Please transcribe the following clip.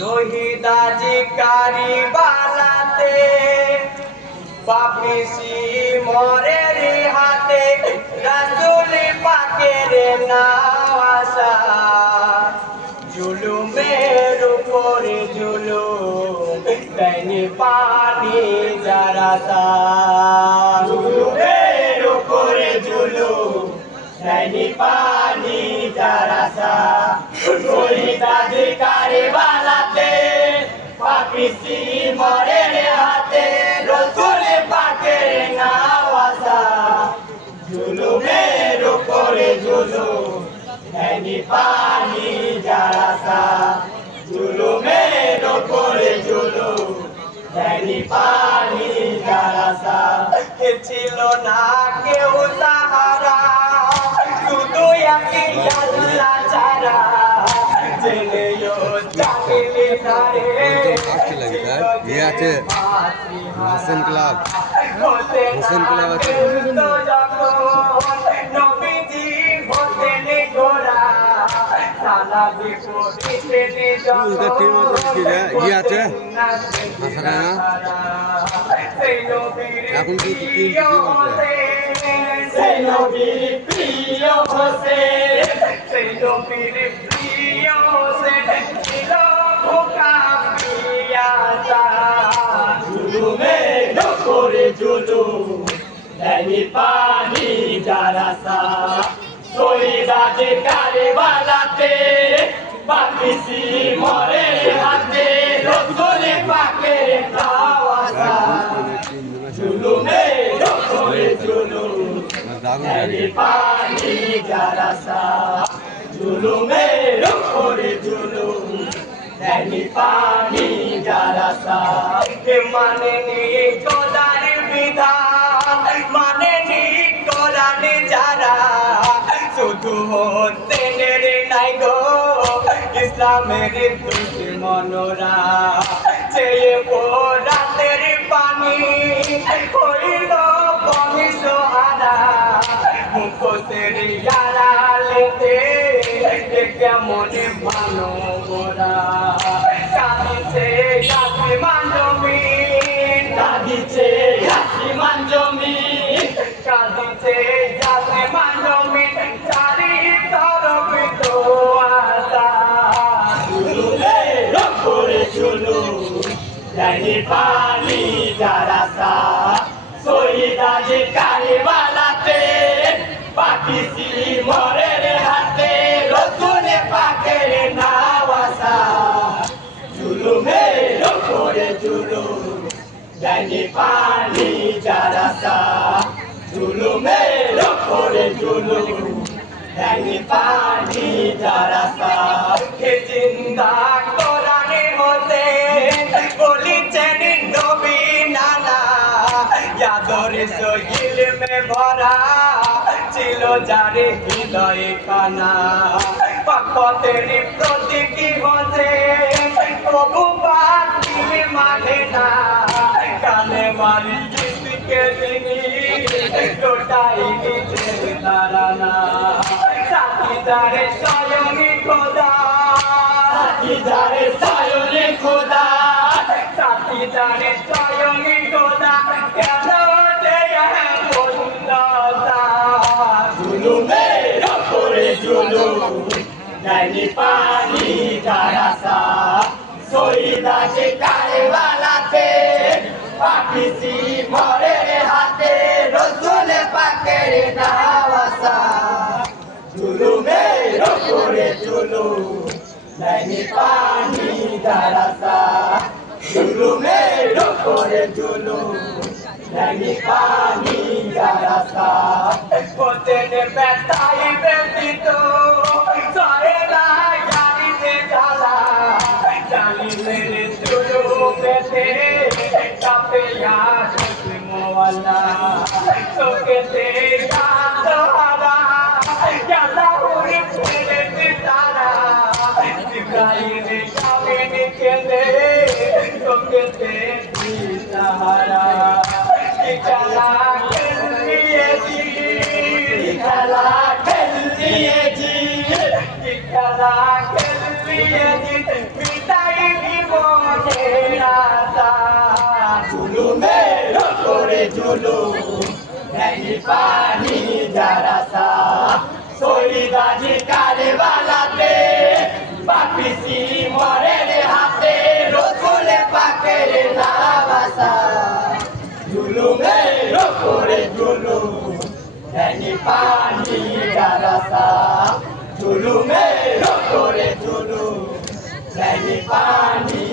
শহীদাজি কারিবালাতে পাপিসি মরে রে হাতে রাসূল পাকের নাওয়াসা জুলুমের উপরে জুলুম দেয়নি পানি যারা জুলুমের উপরে জুলুম দেয়নি পানি যারা শহীদাজি কারিবালাতে পাপিসি মরে রে হাতে রাসূল পাকের নাওয়াসা জুলুমের উপরে জুলুম দেয়নি পানি যারা জুলুমের উপরে জুলুম দেয়নি পানি যারা ছিল না কেউ সাহারা শুধু একই আল্লাহ ছাড়া জেনেও জানিলে ধারে ये আছে হোসেন ক্লাব আছে নবীজি হতেন গোরা সালা বিপরীতে ये আছে আশা না এখন কি সেই নবীর প্রিয় হোসেন সেই নবীর প্রিয় হোসেন ছিল ভোকা পিয়াসা জুলুমের উপরে জুলুম দেয়নি পানি যারা শহীদাজি কারিবালাতে পাপিসি মরে হাতে রাসূল পাকের নাওয়াসা জুলুমের উপরে জুলুম দেয়নি পানি যারা জুলুমের উপরে জুলুম দেয়নি পানি যারা মানেনি খোদার বিধান মানেনি কোরআন যারা শুধু হোসেনের নাই গো ইসলামের দুশ্মনরা চেয়ে রাতের পানি হইল বংশহারা মুখোশের আড়ালেতে কেমন ভালো গোরা কাঁদিছে আসমান জমিন কাঁদিছে আসমান জমিন কাঁদিছে আসমান জমিন চারি তরফ তো আশা জুলুমের উপরে জুলুম দেয়নি পানি যারা শহীদাজি কারিবালাতে পাপিসি মরে রে হাতে রাসূল পাকের নাওয়াসা জুলুমের উপরে জুলুম দেয়নি পানি যারা জুলুমের উপরে জুলুম দেয়নি পানি যারা জিন্দা কোরআনে হোসেন বলিছেন নবী নানা ইয়াদর সহিল মে ভরা ছিল যারে হৃদয়ে খানা পাপতের প্রতীকী হোসেন প্রভু বাতিল মানে না কালে মারি জিসকে তিনি টোটাই নিজের দাঁড়ানা সাথীদারে স্বয়ং খোদা সাথীদারে স্বয়ং খোদা সাথীদারে স্বয়ং খোদা কেন জুলুমের উপরে জুলুম দেয়নি পানি যারা শহীদাজি কারিবালাতে পাপিসি মরে হাতে রাসূল পাকের নাওয়াসা জুলুমের উপরে জুলুম দেয়নি পানি যারা জুলুমের উপরে জুলুম দেয়নি পানি যারা হোসেন বেতাই ব্যতীত সরেলা জানিতে জ্বালা জানিলেন জুলুমেতে কাঁপে মোয়াল্লা চোখেতে কাঁদহারা আল্লাহর ছেড়ে তারা জিবরাইল কামিন কেঁদে চোখেতে দিশাহারা খেলা খেলিয়েছি খেলা খেলিয়েছি খেলা খেলিয়েছি বিদায় জুলুম দেয়নি পানি যারা শহীদাজি কারবালাতে পাপিসি মরের হাতে রসুল পাকের লাবাসা জুলুমের ওপরে জুলুম দেয়নি পানি যারা জুলুমের ওপরে জুলুম দেয়নি পানি